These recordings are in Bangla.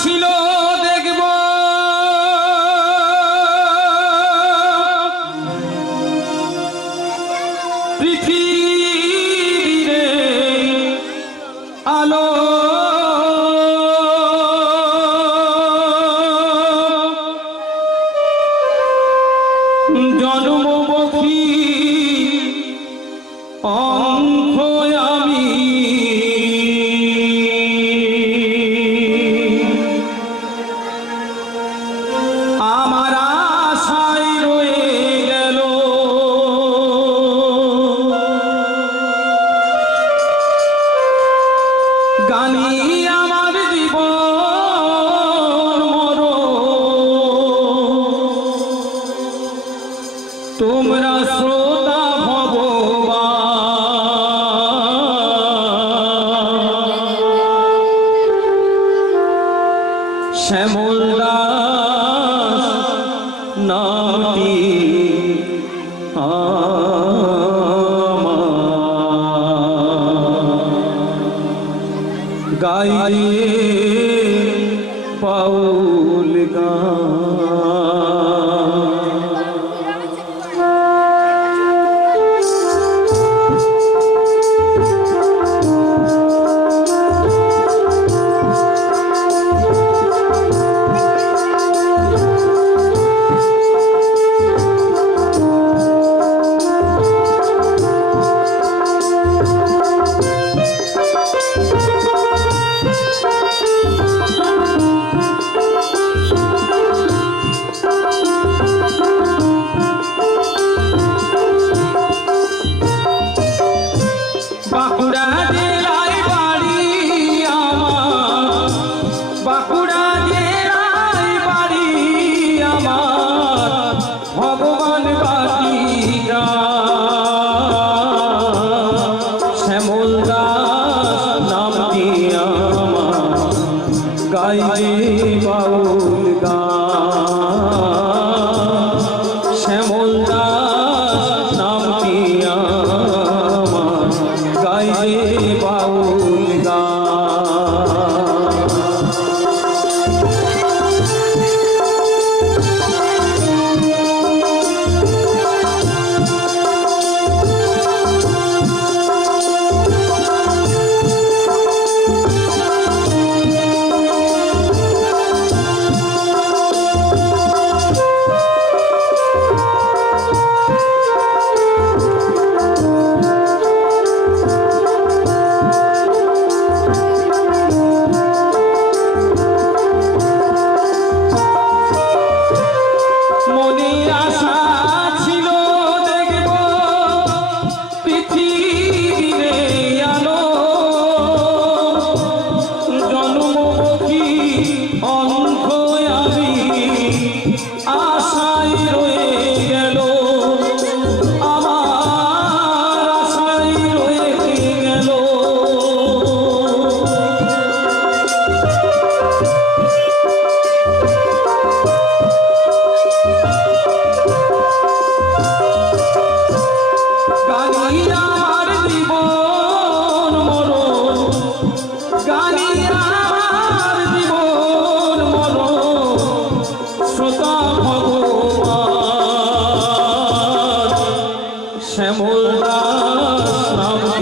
ছিল শ্যামল দাস আমার। গাইলে পাউল গান। দাস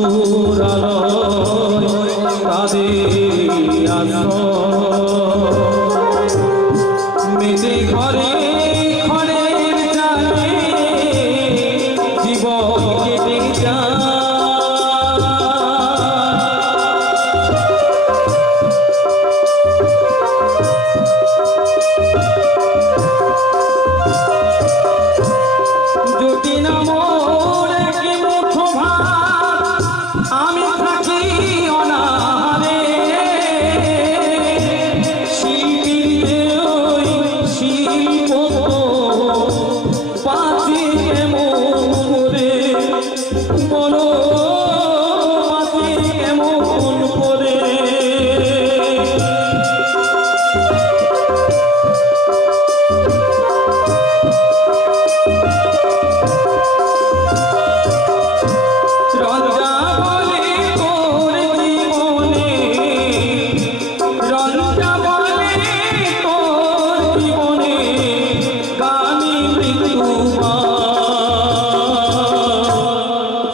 নূর আলো তাদের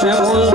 学我